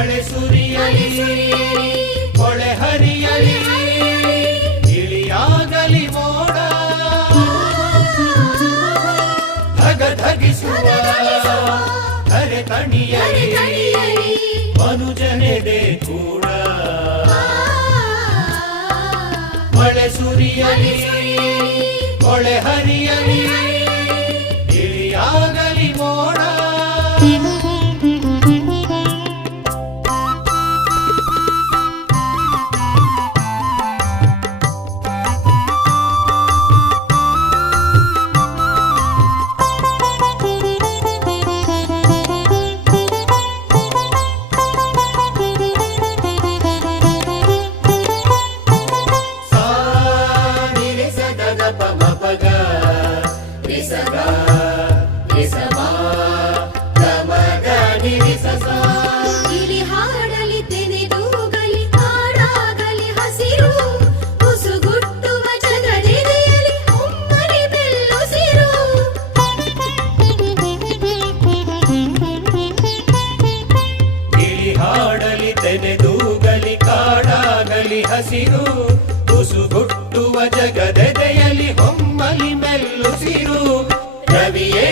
ಮಳೆ ಸುರಿಯಲಿ ಹೊಳೆ ಹರಿಯಲಿ ಇಳಿಯಾಗಲಿ ಮೋಡ ಧಗ ಧಗಿಸುವ ಧರೆ ತಣಿಯಲಿ ಮನುಜನೆದೆ ಕೂಡ ಮಳೆ ಸುರಿಯಲಿ ಹೊಳೆ ಹರಿಯಲಿ ಇಳಿಯಾಗಲಿ ಮೋಡ ತೆನೆದೂಗಲಿ ಕಾಡಾಗಲಿ ಹಸಿರು ತುಸುಗುಟ್ಟುವ ಜಗದೆದೆಯಲಿ ಹೊಮ್ಮಲಿ ಮೆಲ್ಲುಸಿರು ರವಿಯೇ